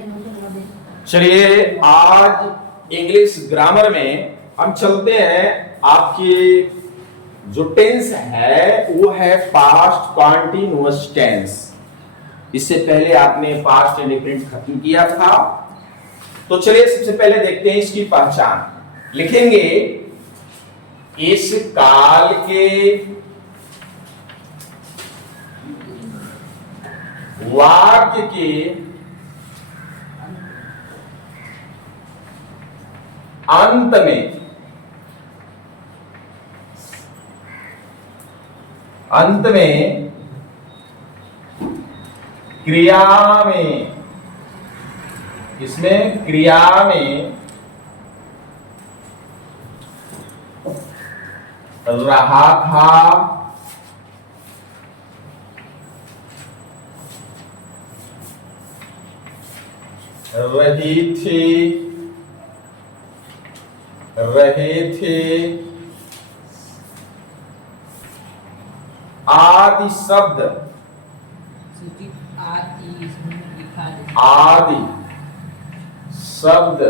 चलिए आज English grammar में हम चलते हैं। आपकी जो टेंस है वो है पास्ट कॉन्टिन्यूअस टेंस। इससे पहले आपने पास्ट इंडिफरेंट खत्म किया था। तो चलिए सबसे पहले देखते हैं इसकी पहचान। लिखेंगे इस काल के वाक्य के अंत में क्रिया में, इसमें क्रिया में रहा था, रही थी, रहे थे, आदि शब्द, आदि शब्द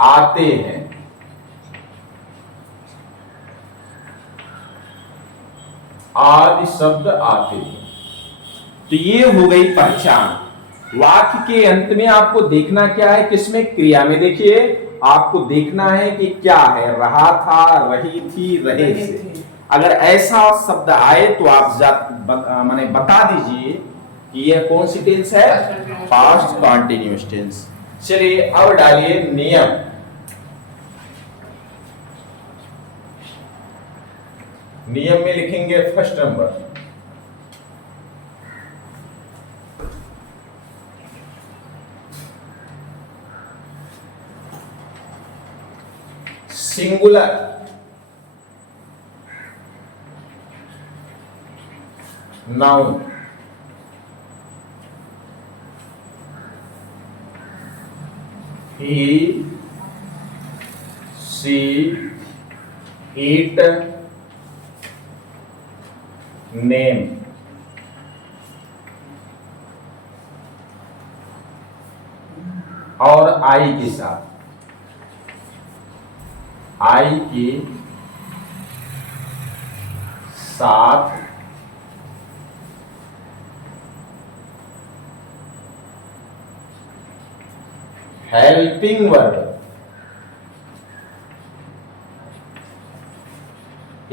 आते हैं। आदि शब्द आते हैं। तो ये हो गई पहचान। वाक्य के अंत में आपको देखना क्या है, किसमें? क्रिया में। देखिए आपको देखना है कि क्या है, रहा था, रही थी, रहे से। अगर ऐसा शब्द आए तो आप माने बता दीजिए कि यह कौन सी टेंस है, पास्ट कॉन्टिन्यूअस टेंस। चलिए अब डालिए नियम। नियम में लिखेंगे first number singular, noun, he, she, it, name। और आई के साथ, आई के साथ हेल्पिंग वर्ब,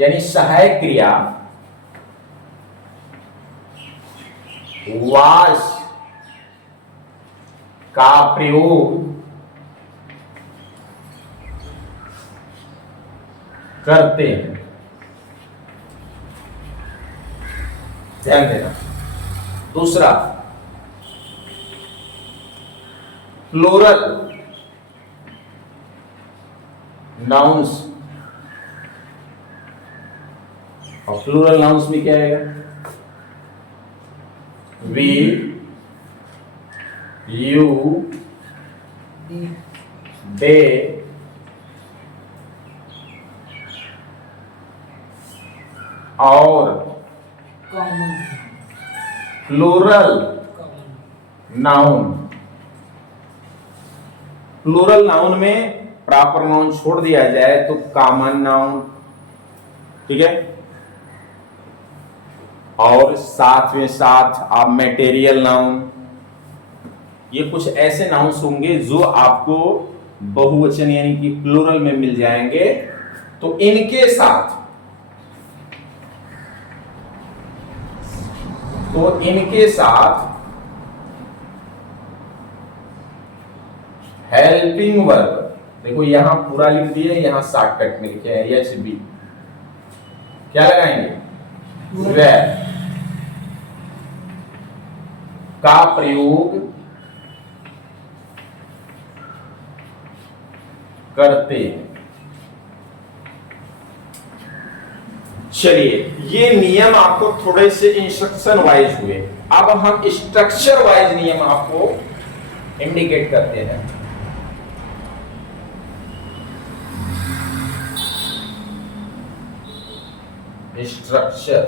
यानी सहायक क्रिया वाज का प्रयोग करते हैं। ध्यान देना। दूसरा प्लूरल नाउन्स। और प्लूरल नाउन्स में क्या आएगा? वी, यू, दे, और प्लूरल नाउन। प्लूरल नाउन में प्रॉपर नाउन छोड़ दिया जाए तो कॉमन नाउन, ठीक है। और साथ में साथ आप मटेरियल नाउन, ये कुछ ऐसे नाउन्स होंगे जो आपको बहुवचन यानी कि प्लूरल में मिल जाएंगे। तो इनके साथ हेल्पिंग वर्ब, देखो यहां पूरा लिख दिया, यहां शॉर्टकट में लिखे हैं एच बी। क्या लगाएंगे? वेयर का प्रयोग करते हैं। चलिए ये नियम आपको थोड़े से इंस्ट्रक्शन वाइज हुए। अब हम स्ट्रक्चर वाइज नियम आपको इंडिकेट करते हैं। स्ट्रक्चर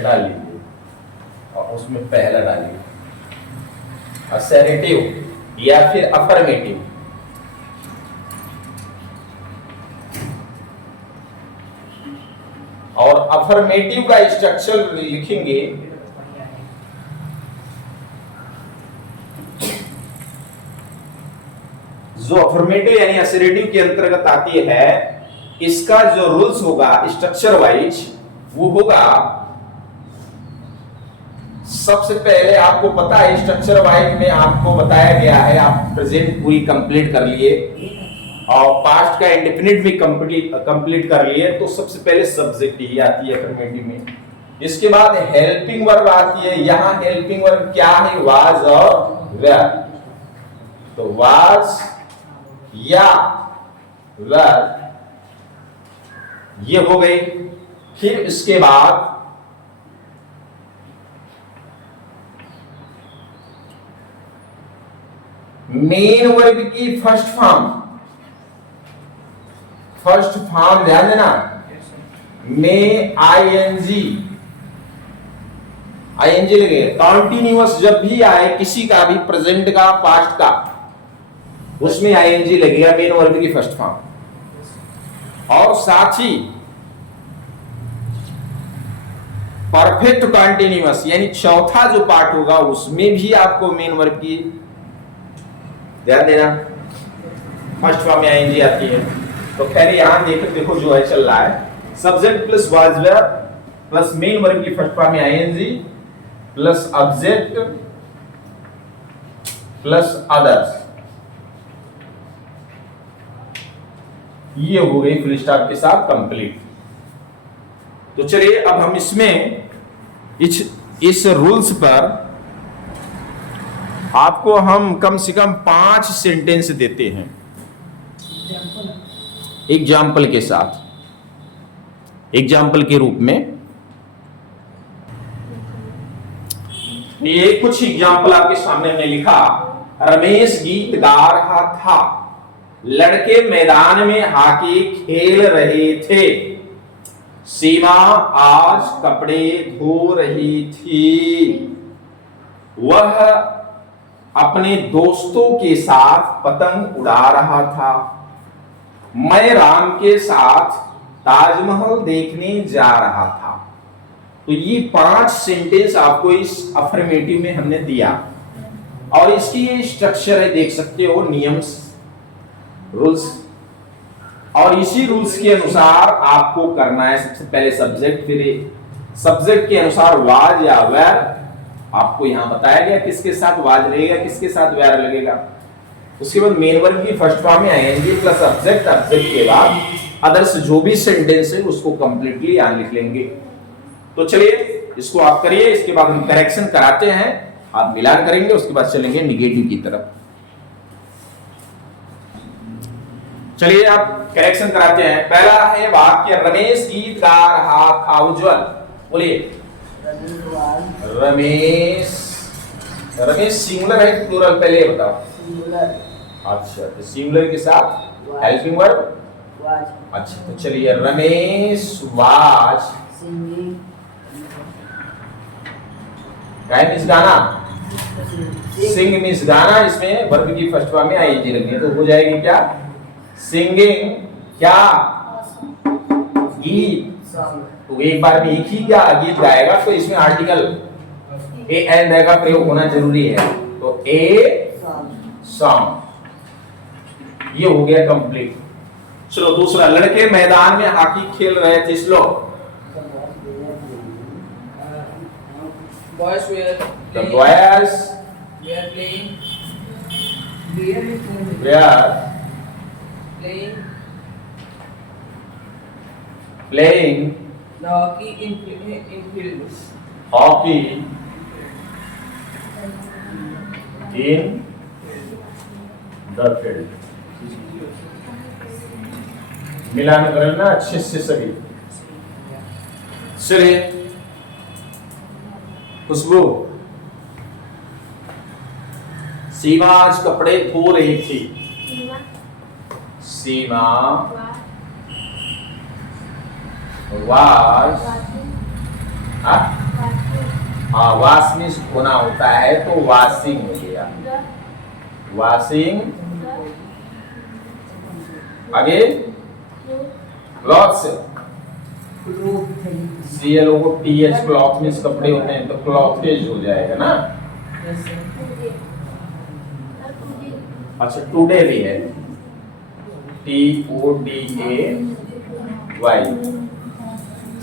डाल लीजिए और उसमें पहला डालिए असर्टिव या फिर अफर्मेटिव। और अफर्मेटिव का स्ट्रक्चर लिखेंगे जो अफर्मेटिव यानी असर्टिव के अंतर्गत आती है, इसका जो रूल्स होगा स्ट्रक्चर वाइज वो होगा, सबसे पहले आपको पता है स्ट्रक्चर वाइज में आपको बताया गया है, आप प्रेजेंट पूरी कंप्लीट कर लिए और पास्ट का इंडेफिनिट भी कंप्लीट कर लिए, तो सबसे पहले सब्जेक्ट ही आती है अफर्मेटिव में। इसके बाद हेल्पिंग वर्ब आती है। यहां हेल्पिंग वर्ब क्या है? वाज और वेयर। तो वाज या वेयर ये हो गई। फिर इसके बाद मेन वर्ब की फर्स्ट फॉर्म ध्यान देना, में आईएनजी लगे। कॉन्टिन्यूअस जब भी आए किसी का भी, प्रेजेंट का पास्ट का, उसमें आईएनजी लगेगा मेन वर्ब की फर्स्ट फॉर्म। और साथ ही परफेक्ट कॉन्टिन्यूअस यानी चौथा जो पार्ट होगा उसमें भी आपको मेन वर्ब की ध्यान देना, फर्स्ट फॉर्म में आईएनजी आती है। तो खैर यहां देखो जो है चल रहा है, subject plus was were plus main verb की फर्स्ट फॉर्म में ING plus object plus others, ये हो गई फुल स्टॉप के साथ कंप्लीट। तो चलिए अब हम इसमें इस रूल्स पर आपको हम कम से कम 5 सेंटेंस देते हैं एग्जाम्पल के साथ, एग्जाम्पल के रूप में। ये कुछ एग्जाम्पल आपके सामने हमने लिखा। रमेश गीत गा रहा था, लड़के मैदान में हॉकी खेल रहे थे, सीमा आज कपड़े धो रही थी, वह अपने दोस्तों के साथ पतंग उड़ा रहा था, मैं राम के साथ ताजमहल देखने जा रहा था। तो ये 5 सेंटेंस आपको इस अफर्मेटिव में हमने दिया और इसकी ये स्ट्रक्चर है, देख सकते हो, नियम्स, रूल्स, और इसी रूल्स के अनुसार आपको करना है। सबसे पहले सब्जेक्ट, फिर सब्जेक्ट के अनुसार वाज या वेयर, आपको यहां बताया गया किसके साथ वाज लगेगा, किसके साथ वेयर लगेगा। उसके बाद मेन वर्ब की फर्स्ट फॉर्म में आईएनजी प्लस ऑब्जेक्ट, ऑब्जेक्ट के बाद अदर्स जो भी सेंटेंस है उसको कंप्लीटली यहां लिख लेंगे। तो चलिए इसको आप करिए, इसके बाद हम करेक्शन कराते हैं, आप मिलान करेंगे, उसके बाद चलेंगे निगेटिव की तरफ। चलिए आप करेक्शन कराते हैं। पहला है वाक्य, रमेश गीत गा रहा था। उज्जवल बोलिए। रमेश सिंगुलर है कि प्लूरल, पहले बताओ। सिंगुलर। अच्छा, तो सिंगुलर के साथ हेल्पिंग वर्ब वाज। अच्छा, तो चलिए Ramesh was singing, guy miss गाना, सिंग मिस गाना, इसमें वर्ब की फर्स्ट फॉर्म में आईएनजी लगनी है, तो हो जाएगी क्या? सिंगिंग क्या? गीत। तो एक बार में एक ही क्या गीत गाएगा, तो इसमें आर्टिकल ए एंड का प्रयोग होना जरूरी है। तो ए सॉन्ग, ये हो गया कंप्लीट। चलो दूसरा, लड़के मैदान में हॉकी खेल रहे थे। श्लोक, boys were the boys were playing playing the hockey in fields. hockey in the field। मिलान करना अच्छे से सभी। चलिए खुशबू, सीमा आज कपड़े धो रही थी। सीमा was हाँ, वाश मीन्स धोना होता है, तो वॉशिंग हो गया, वॉशिंग। आगे क्लॉथ्स, CLOTH, क्लॉथ मीन्स कपड़े होते हैं, तो क्लॉथेज हो जाएगा ना। Yes, sir. अच्छा, टुडे भी है, TODAY।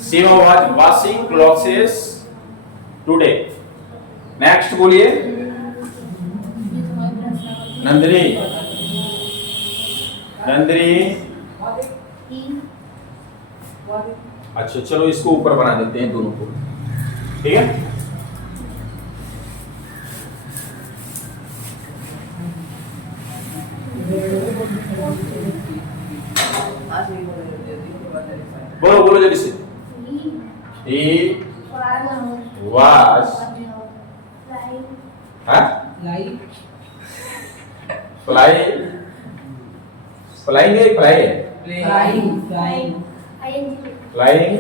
Shiva was washing clothes today. Next बोलिए नंदिनी, नंदिनी। अच्छा चलो, इसको ऊपर बना देते हैं दोनों को, ठीक है। बोलो बोलो जल्दी से। He was Like flying, flying है, fly है, flying. flying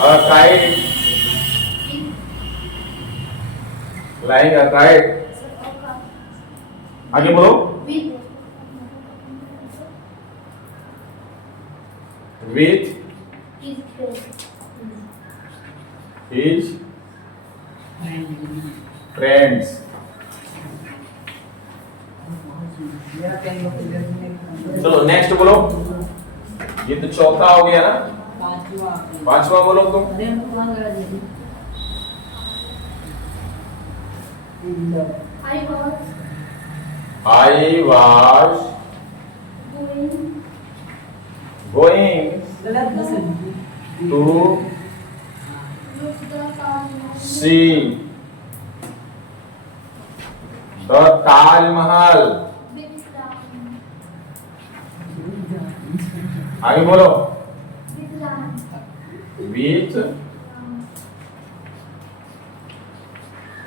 a kite, flying a kite। आगे बोलो। With his friends। चलो नेक्स्ट बोलो। ये तो चौथा हो गया ना, पांचवा बोलो तुम। I was going to see the Taj Mahal। आगे बोलो। With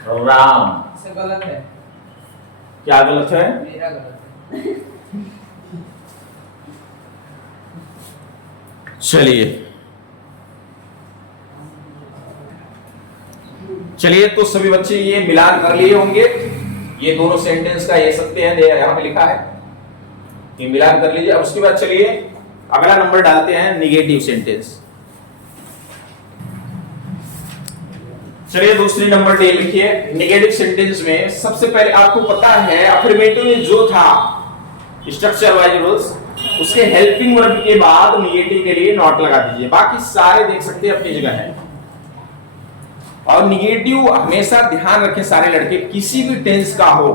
राम। से गलत है, क्या गलत है? मेरा गलत है। चलिए चलिए, तो सभी बच्चे ये मिलान कर लिए होंगे। ये दोनों सेंटेंस का ये सत्य है, यहाँ पे लिखा है, ये मिलान कर लीजिए। अब उसके बाद चलिए अगला नंबर डालते हैं, निगेटिव सेंटेंस। चलिए दूसरी नंबर डे लिखिए। निगेटिव सेंटेंस में सबसे पहले आपको पता है अफर्मेटिव में जो था स्ट्रक्चर वाइज रूल्स, उसके हेल्पिंग वर्ब के बाद निगेटिव के लिए नॉट लगा दीजिए। बाकी सारे देख सकते हैं अपनी जगह है। और निगेटिव हमेशा ध्यान रखें सारे लड़के, किसी भी टेंस का हो,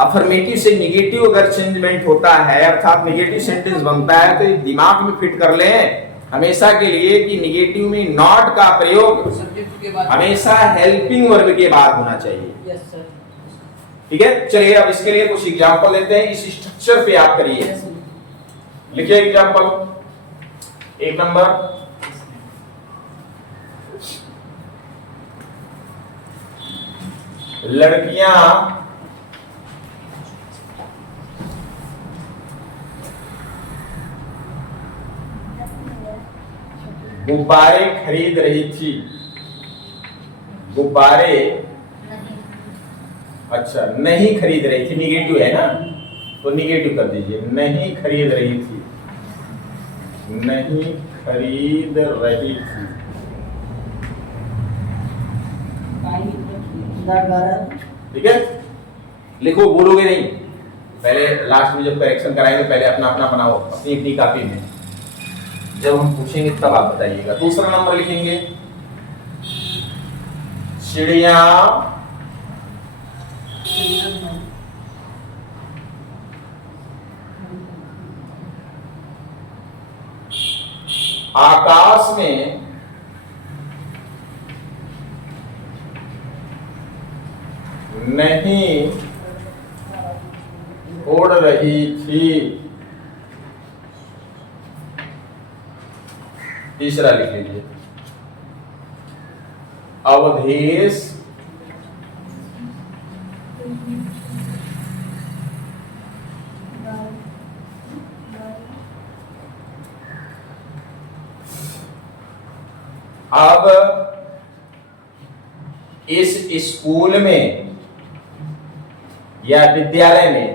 अफर्मेटिव से निगेटिव अगर चेंजमेंट होता है अर्थात निगेटिव सेंटेंस बनता है, तो दिमाग में फिट कर लें हमेशा के लिए कि निगेटिव में नॉट का प्रयोग सब्जेक्ट के बाद हमेशा हेल्पिंग वर्ब के बाद होना चाहिए। Yes sir. ठीक है, चलिए अब इसके लिए कुछ एग्जांपल लेते हैं, इस स्ट्रक्चर पे आप करिए। लिखिए एग्जांपल। एक नंबर, लड़कियां गुब्बारे खरीद रही थी। गुब्बारे अच्छा नहीं खरीद रही थी, निगेटिव है ना, तो निगेटिव कर दीजिए, नहीं खरीद रही थी, नहीं खरीद रही थी। ठीक है, लिखो, बोलोगे नहीं। पहले लास्ट में जब करेक्शन कराएंगे पहले अपना अपना बनाओ अपनी अपनी कॉपी में, जब हम पूछेंगे तब आप बताइएगा। दूसरा नंबर लिखेंगे, चिड़िया आकाश में नहीं उड़ रही थी। तीसरा लिख लीजिए, अवधेश अब इस स्कूल में या विद्यालय में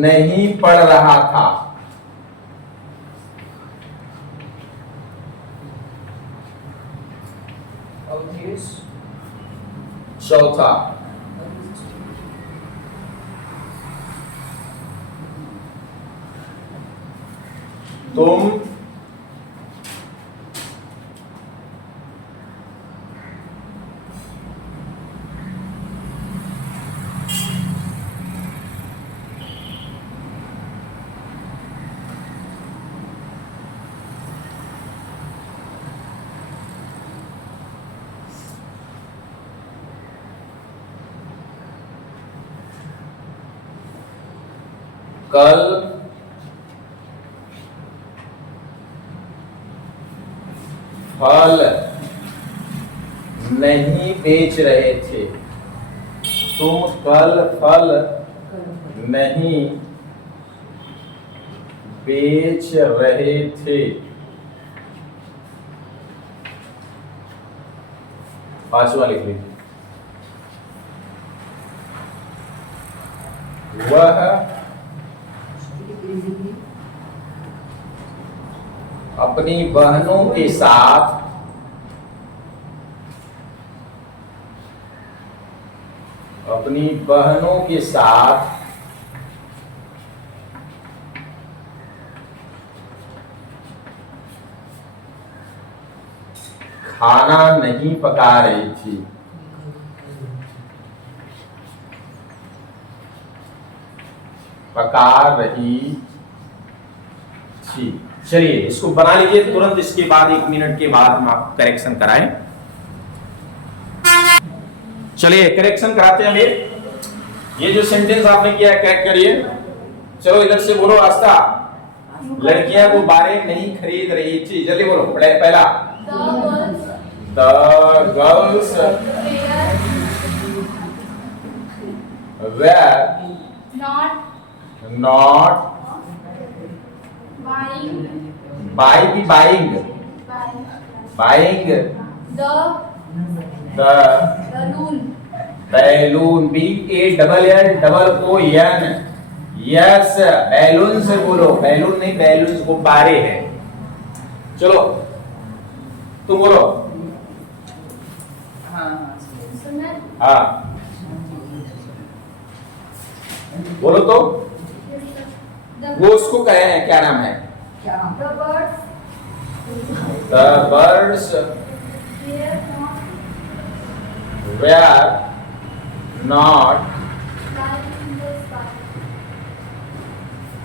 नहीं पढ़ रहा था। अवधेश चौथा, तुम कल फल नहीं बेच रहे थे। तुम कल फल नहीं बेच रहे थे। पांचवा लिख लीजिए, वह अपनी बहनों के साथ खाना नहीं पका रही थी। पका रही थी। चलिए इसको बना लीजिए तुरंत, इसके बाद 1 मिनट के बाद हम आप करेक्शन कराएं। चलिए करेक्शन कराते हैं अभी। ये जो सेंटेंस आपने किया है करेक्ट करिए। चलो इधर से बोलो आस्था। लड़कियां गुब्बारे नहीं खरीद रही थी। जल्दी बोलो। पहला, the girls were not buying the balloon, BALLOON, yes balloon से बोलो, बैलून नहीं बैलून गुब्बारे हैं। चलो तुम बोलो। हाँ बोलो तो। वो उसको कहे हैं, क्या नाम है? The birds were not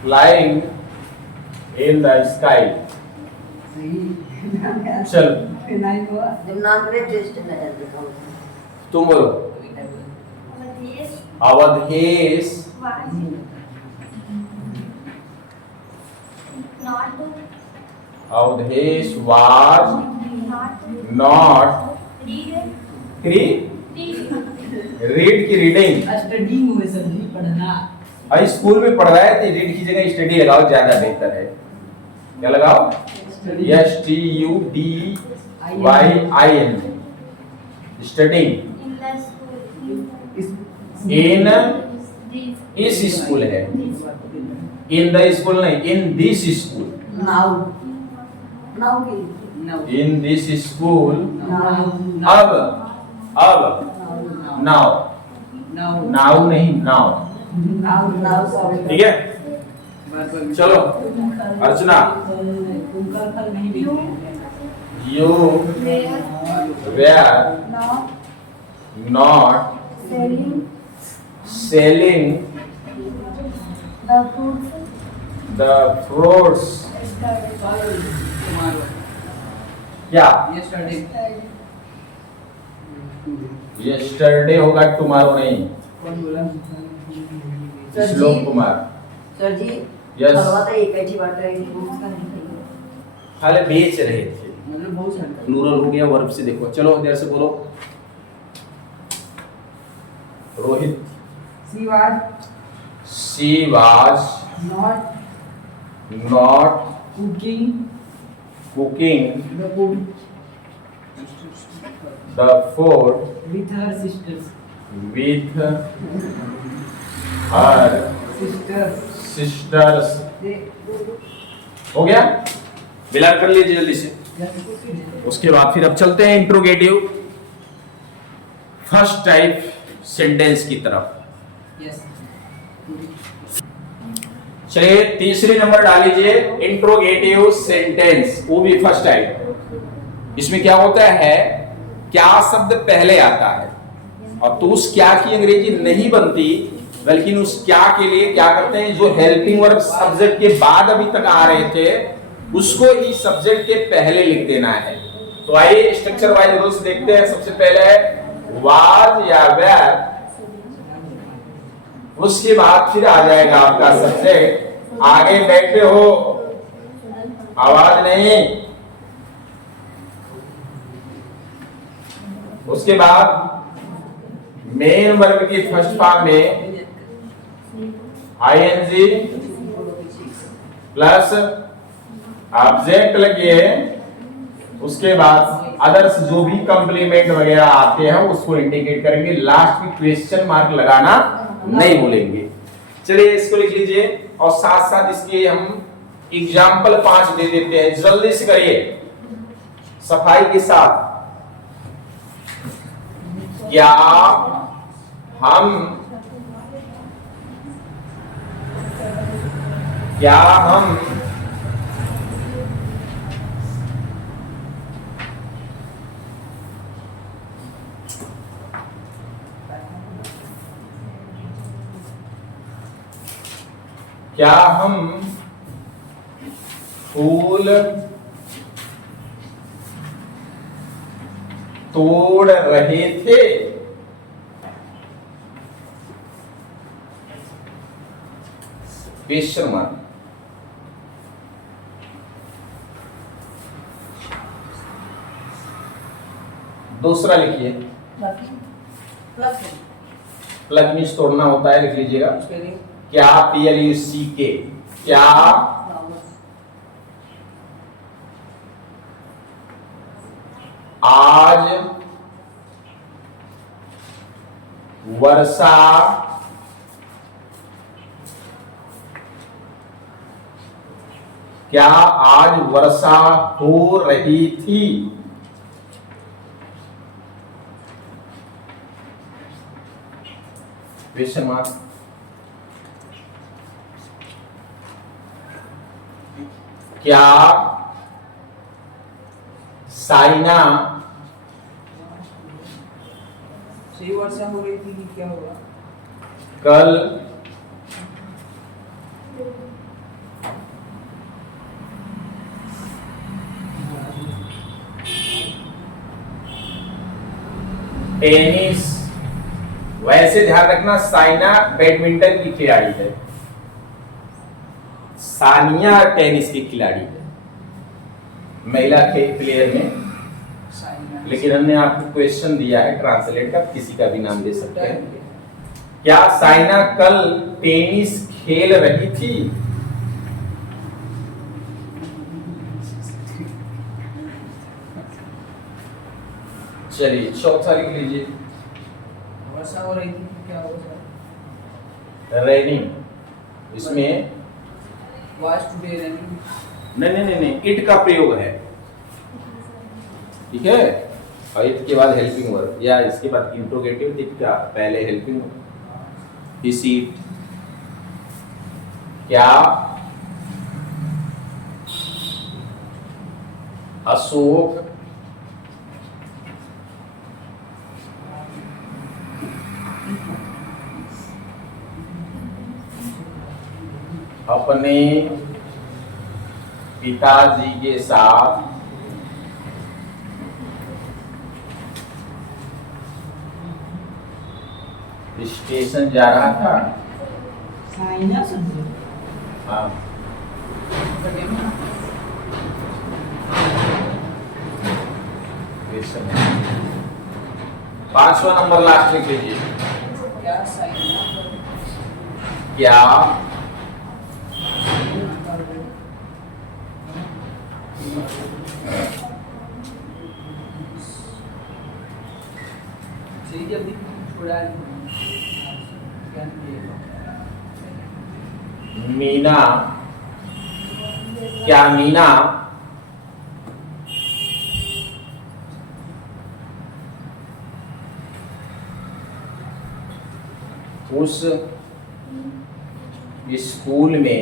flying in the sky. चलो तुम बोलो। Avdhesh Avdhesh was not read की रीडिंग। स्टडी में सब्जी पढ़ना। अरे स्कूल में पढ़ रहा है तो रीड की जगह स्टडी लगाओ, ज्यादा बेहतर है। क्या लगाओ? STUDYING, studying. इन इस स्कूल है, इन द स्कूल नहीं, in this school. In this school. अब नाउ नहीं, नाउ। ठीक है चलो Archana. You were not selling the fruits. क्या यस्टरडे होगा, टुमारो नहीं। श्लोक कुमार। सर जी यस एकाची वाट रही थी, हाले बेच रहे थे। मतलब बहुत सारे प्लूरल हो गया वर्ब से। देखो चलो इधर से बोलो। Rohit. She was not cooking cooking The food the food with her sisters. with her Sisters. sisters. They हो गया, मिलान कर लीजिए जल्दी से। उसके बाद फिर अब चलते हैं इंट्रोगेटिव फर्स्ट टाइप सेंटेंस की तरफ। yes. चलिए तीसरे नंबर डाल लीजिए, इंट्रोगेटिव सेंटेंस, वो भी फर्स्ट टाइप। इसमें क्या होता है, क्या शब्द पहले आता है और तो उस क्या की अंग्रेजी नहीं बनती, बल्कि उस क्या के लिए क्या करते हैं, जो हेल्पिंग वर्ब सब्जेक्ट के बाद अभी तक आ रहे थे उसको ही सब्जेक्ट के पहले लिख देना है। तो आइए स्ट्रक्चर वाइज रूल्स देखते हैं। सबसे पहले वाज या वेर, उसके बाद फिर आ जाएगा आपका सब्जेक्ट। आगे बैठे हो, आवाज नहीं। उसके बाद मेन वर्ब की फर्स्ट फॉर्म में आईएनजी प्लस ऑब्जेक्ट लगिए। उसके बाद अदर्स जो भी कंप्लीमेंट वगैरह आते हैं उसको इंडिकेट करेंगे। लास्ट में क्वेश्चन मार्क लगाना नहीं भूलेंगे। चलिए इसको लिख लीजिए और साथ साथ इसके हम एग्जाम्पल 5 दे देते हैं, जल्दी से करिए सफाई के साथ। क्या हम फूल तोड़ रहे थे? Question mark. दूसरा लिखिए, प्लग मीन्स तोड़ना होता है, लिख लीजिएगा। क्या PLUCK, क्या आज वर्षा हो रही थी? Question mark. क्या साइना सही वर्षा हो रही थी कि क्या होगा? कल टेनिस, वैसे ध्यान रखना साइना बैडमिंटन की खिलाड़ी है, सानिया टेनिस की खिलाड़ी है, महिला प्लेयर में। लेकिन हमने आपको क्वेश्चन दिया है ट्रांसलेट का, किसी का भी नाम दे सकते हैं। क्या साइना कल टेनिस खेल रही थी? चलिए चौथा लिख लीजिए, वर्षा हो रही थी कि क्या होगा? रेनिंग। इसमें वाज टुडे रनिंग। नहीं, इट का प्रयोग है, ठीक है। और इट के बाद हेल्पिंग वर्ब या इसके बाद इंट्रोगेटिव, इट का पहले हेल्पिंग वर्ब। इस इट क्या अशोक अपने पिताजी के साथ स्टेशन जा रहा था? साइना समझो। हाँ, पांचवा नंबर लास्ट लिख लीजिए। क्या साइना क्या चलिए अभी थोड़ा मीना, क्या मीना उस स्कूल में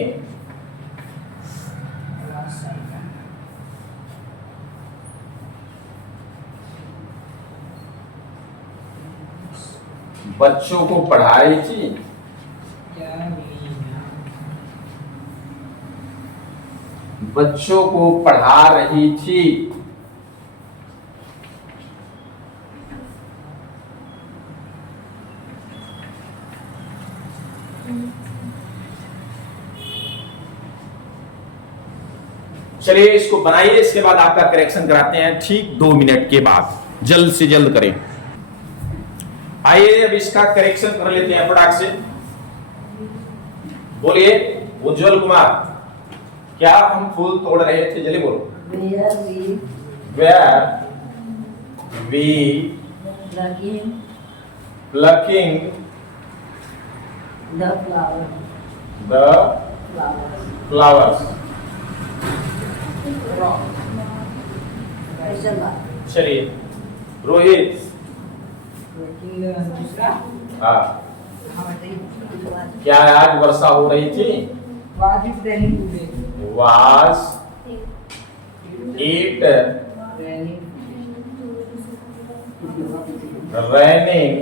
बच्चों को पढ़ा रही थी? क्या मीना बच्चों को पढ़ा रही थी। चलिए इसको बनाइए, इसके बाद आपका करेक्शन कराते हैं ठीक 2 मिनट के बाद। जल्द से जल्द करें। आइए अब इसका करेक्शन कर लेते हैं फटाक से। बोलिए उज्जवल कुमार, क्या हम फूल तोड़ रहे थे? जल्दी बोलो। Where we plucking the flower. the flowers. Question mark. चलिए रोहित, दूसरा हाँ, हाँ बताइए। क्या आज वर्षा हो रही थी? was it raining today? Was it Raining raining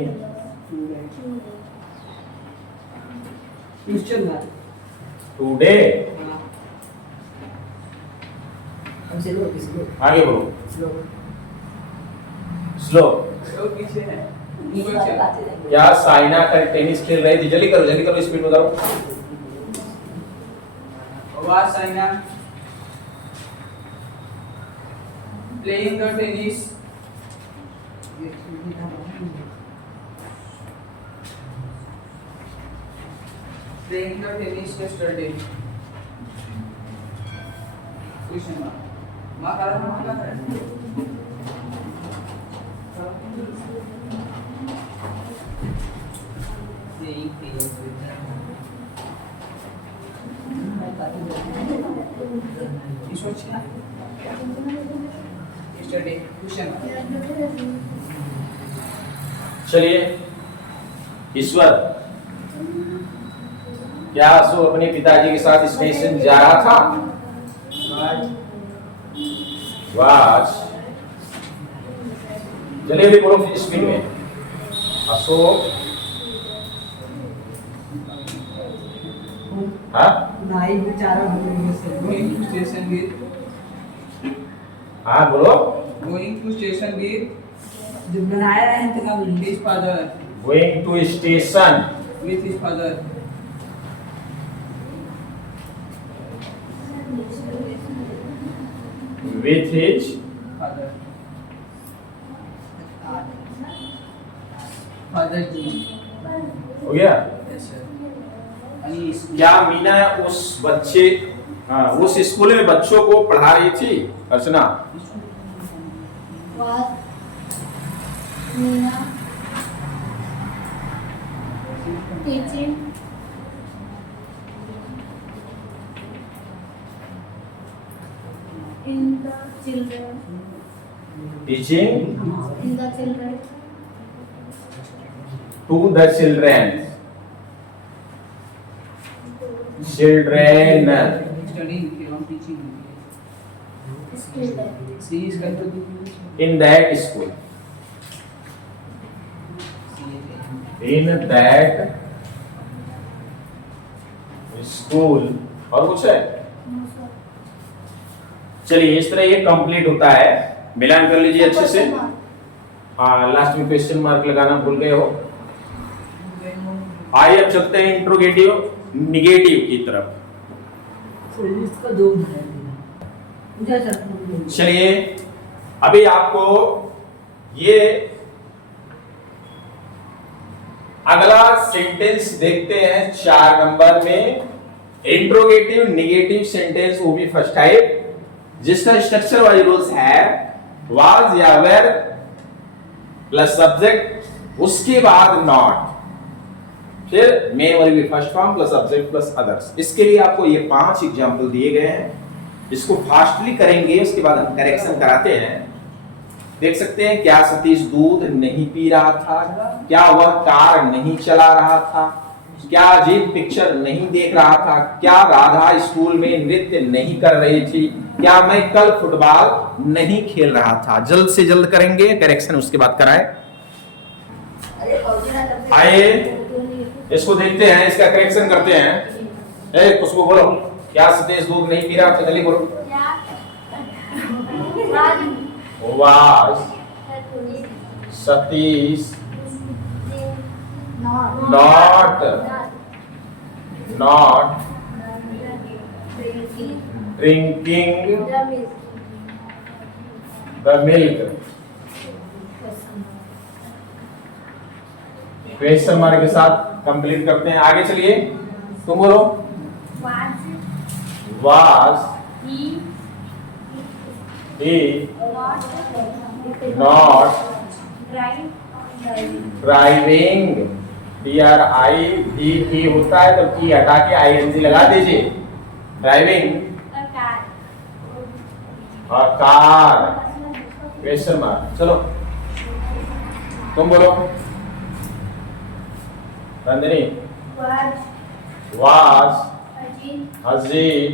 question mark today? हम स्लो आगे बोलो। Slow slow. तो पीछे है इस बार बातें नहीं। क्या साइना का टेनिस खेल रही थी? जल्दी करो, स्पीड में करो। was Saina playing the tennis yesterday? Question mark. Mark आ रहा है। Playing tennis with them. This one yesterday. Question mark. चलिए ईश्वर, क्या सो अपने पिताजी के साथ स्टेशन जा रहा था? वाज। चलिए भी बोलो स्पीड में। अशोक, हाँ नाई बेचारा भूल से Going to station with. हाँ बोलो। Going to station with जो बनाया रहे हैं तो कब his father. Going to station With his father. With his Father. Father ji. हो गया। Yes sir. And is क्या मीना उस बच्चे उस स्कूल में बच्चों को पढ़ा रही थी? Archana, was Nina teaching in the children teaching in the children to the children. Children studying एवं teaching. student She is going to do. In that school. In that school. और कुछ है? चलिए इस तरह ये कंप्लीट होता है। मिलान कर लीजिए अच्छे से। हाँ लास्ट में क्वेश्चन मार्क लगाना भूल गए हो। आइए अब चलते हैं इंट्रोगेटिव निगेटिव की तरफ। इसको दो मिनट उधर से चलिए अभी आपको ये अगला सेंटेंस देखते हैं 4 नंबर में। इंट्रोगेटिव निगेटिव सेंटेंस, वो भी फर्स्ट टाइप। जिसका स्ट्रक्चर वाइज रूल्स है वाज या वेर प्लस सब्जेक्ट, उसके बाद नॉट, फिर मेन वर्ब की first form plus subject plus others. इसके लिए आपको ये 5 एग्जांपल दिए गए हैं, इसको फास्टली करेंगे, उसके बाद हम करेक्शन कराते हैं। देख सकते हैं, क्या सतीश दूध नहीं पी रहा था, क्या वह कार नहीं चला रहा था, क्या अजीत पिक्चर नहीं देख रहा था, क्या राधा स्कूल में नृत्य नहीं कर रही थी, क्या मैं कल फुटबॉल नहीं खेल रहा था। जल्द से जल्द करेंगे करेक्शन, उसके बाद कराए। आइए इसको देखते हैं, इसका करेक्शन करते हैं। ए खुशबू बोलो, क्या सतीश दूध नहीं पी रहा था, जल्दी बोलो। Was Satish not drinking the milk. Question mark के साथ कंप्लीट करते हैं। आगे चलिए, तुम बोलो। Was he not driving, DRI होता है तो की हटा के ING लगा दीजिए। Driving a car, question mark. चलो तुम बोलो Nandini. Was Ajit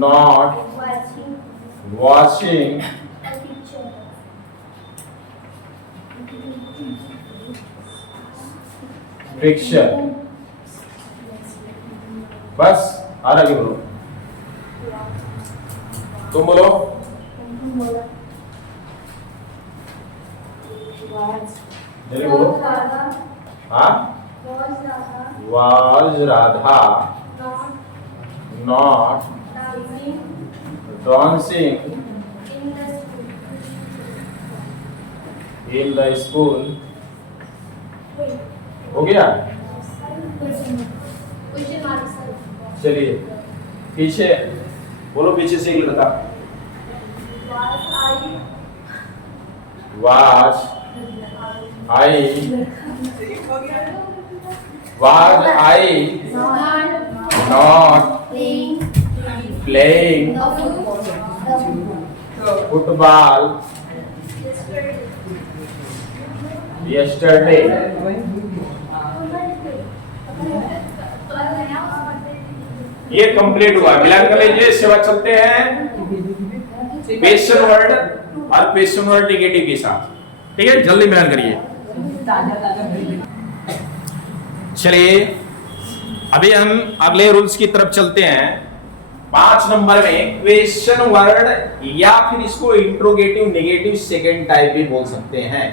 not watching picture. बस आगे बोलो, तुम बोलो। जल्दी बोलो। हाँ, was Radha not dancing in the school. हो गया। चलिए पीछे बोलो, पीछे से एक लड़का। Was I not playing football yesterday। ये कंप्लीट हुआ। मिलान कर लीजिए, इसके बाद चलते हैं क्वेश्चन वर्ड और क्वेश्चन वर्ड नेगेटिव के साथ। ठीक है, जल्दी मिलान करिए। चलिए अभी हम अगले रूल्स की तरफ चलते हैं। 5 नंबर में क्वेश्चन वर्ड या फिर इसको इंट्रोगेटिव नेगेटिव सेकंड टाइप भी बोल सकते हैं।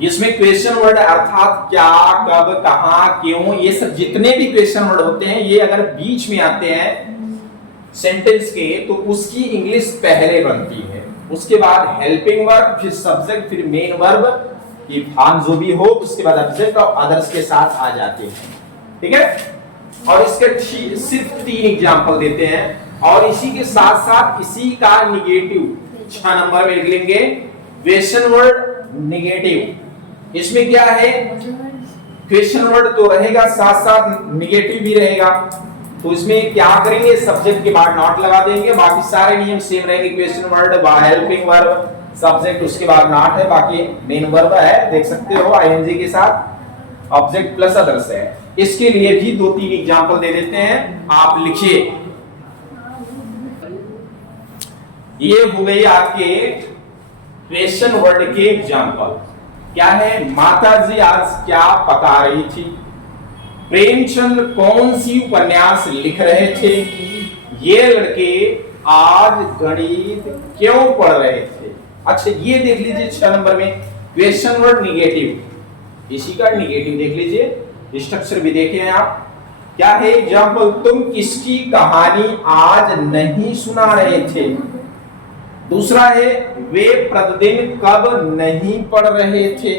इसमें क्वेश्चन वर्ड अर्थात क्या, कब, कहां, क्यों, ये सब जितने भी क्वेश्चन वर्ड होते हैं, ये अगर बीच में आते हैं सेंटेंस के तो उसकी इंग्लिश पहले बनती है, उसके बाद हेल्पिंग वर्ब, फिर सब्जेक्ट, फिर मेन वर्ब, ये फॉर्म जो भी हो, उसके बाद ऑब्जेक्ट और अदर्स के साथ आ जाते हैं। ठीक है, और इसके सिर्फ 3 एग्जांपल देते हैं और इसी के साथ साथ इसी का निगेटिव 6 नंबर में लिख लेंगे। क्वेश्चन वर्ड निगेटिव, इसमें क्या है, क्वेश्चन वर्ड तो रहेगा साथ साथ निगेटिव भी रहेगा, तो इसमें क्या करेंगे, सब्जेक्ट के बाद नॉट लगा देंगे, बाकी सारे नियम सेम रहेंगे। Question word helping verb, subject उसके बाद नॉट है, बाकी मेन वर्ब है, देख सकते हो ING के साथ, ऑब्जेक्ट प्लस अदर्स है। इसके लिए भी 2-3 एग्जांपल दे देते हैं, आप लिखिए। ये हो गई आपके क्वेश्चन वर्ड के एग्जांपल। क्या है, माताजी आज क्या पका रही थी, प्रेमचंद कौन सी उपन्यास लिख रहे थे, ये लड़के आज गणित क्यों पढ़ रहे थे। अच्छा ये देख लीजिए 6 नंबर में क्वेश्चन वर्ड निगेटिव, इसी का निगेटिव देख लीजिए, स्ट्रक्चर भी देखे हैं आप। क्या है एग्जांपल, तुम किसकी कहानी आज नहीं सुना रहे थे। दूसरा है, वे प्रतिदिन कब नहीं पढ़ रहे थे,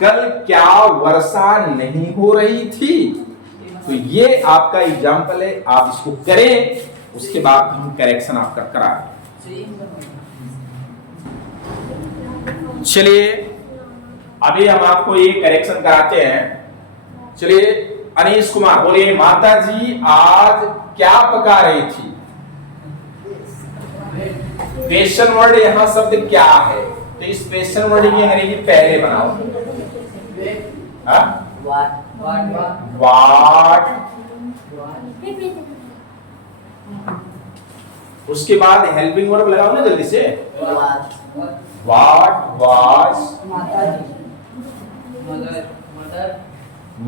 कल क्या वर्षा नहीं हो रही थी। तो ये आपका एग्जांपल है, आप इसको करें उसके बाद हम करेक्शन आपका करा। चलिए अभी हम आपको ये करेक्शन कराते हैं। चलिए अनीश कुमार बोलिए, माता जी आज क्या पका रही थी? क्वेश्चन वर्ड यहाँ शब्द क्या है, तो इस क्वेश्चन वर्ड की अंग्रेजी पहले बनाओ। व्हाट, उसके बाद हेल्पिंग वर्ब लगाओ ना जल्दी से। व्हाट वाज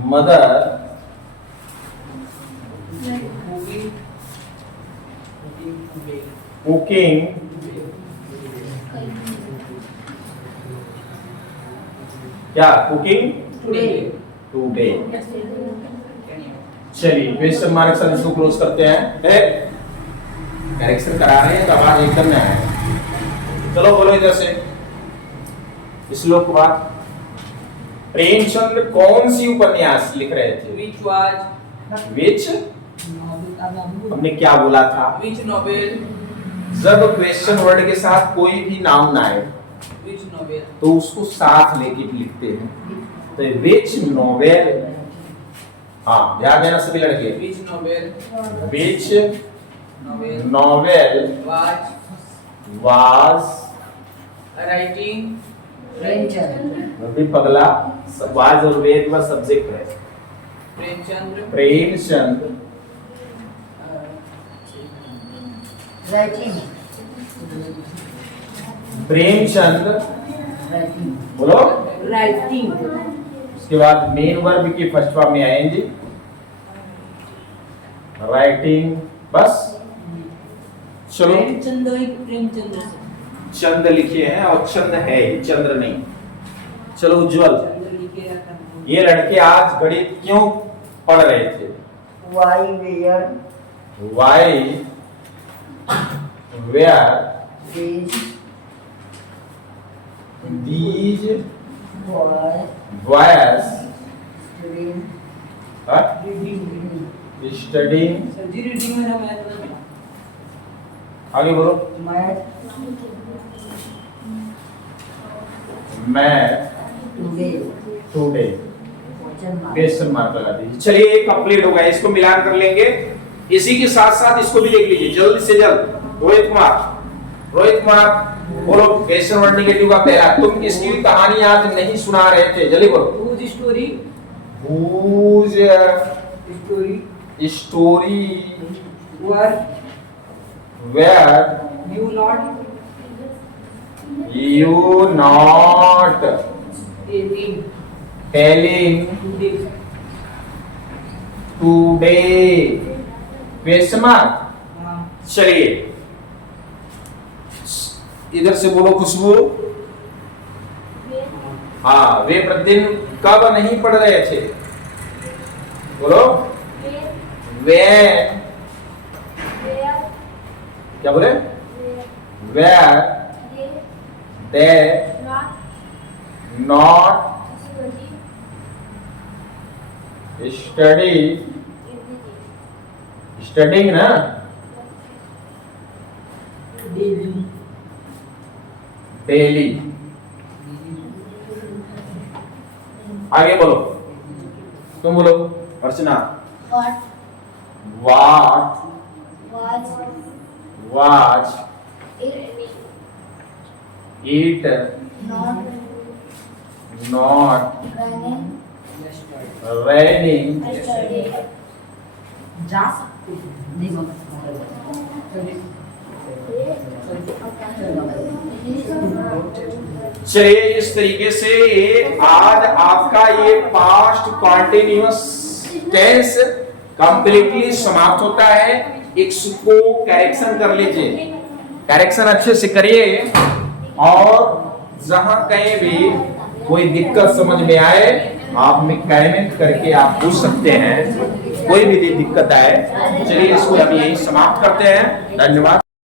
मदर कुकिंग क्या कुकिंग टुडे। चलिए क्वेश्चन मार्क से इसको क्लोज करते हैं। करेक्शन करा रहे हैं तो आवाज एकदम में आए। चलो बोलो इधर से श्लोक के बाद। प्रेमचंद्र कौन सी उपन्यास लिख रहे थे? विच हमने क्या बोला था? Which novel? जब क्वेश्चन वर्ड के साथ कोई भी नाउन आए Which novel? तो उसको साथ लेके लिखते हैं। तो विच नोवेल, हाँ ध्यान देना सभी लड़के। Which novel? Which Novel. Novel was Writing. अभी पगला वाज और वेद का सब्जेक्ट है। प्रेमचंद्र. प्रेमचंद प्रेमचंद बोलो। राइटिंग उसके बाद मेन वर्ब की फर्स्ट फॉर्म में आएंगे राइटिंग, बस। चलो प्रेमचंद्र चंद लिखे हैं और चंद है चंद्र नहीं। चलो उज्जवल, ये लड़के आज गणित क्यों पढ़ रहे थे? Why were why were these boys studying. आगे बोलो। मैथ टुडे क्वेश्चन मार्क लगा दीजिए। चलिए ये कंप्लीट हो गया, इसको मिलान कर लेंगे। इसी के साथ साथ इसको भी देख लीजिए जल्द से जल्द। रोहित कुमार बोलो क्वेश्चन वर्ड नेगेटिव का पहला। तुम इसकी कहानी आज नहीं सुना रहे थे, जल्दी बोलो। Whose story? Whose Story. story Were were you not telling today? today? Question mark. हाँ. चलिए इधर से बोलो खुशबू। हाँ वे प्रतिदिन कब नहीं पढ़ रहे थे? बोलो वे क्या बोले? वेयर दे नॉट स्टडीइंग ना। डेली। आगे बोलो, तुम बोलो Archana. What what was was it it not not running raining yesterday? जा सकते नहीं चलिए इस तरीके से आज आपका ये पास्ट कॉन्टिन्यूअस टेंस कंप्लीटली समाप्त होता है। इसको करेक्शन कर लीजिए, करेक्शन अच्छे से करिए और जहां कहीं भी कोई दिक्कत समझ में आए आप में कमेंट करके आप पूछ सकते हैं, कोई भी दिक्कत आए। चलिए इसको हम यही समाप्त करते हैं। धन्यवाद।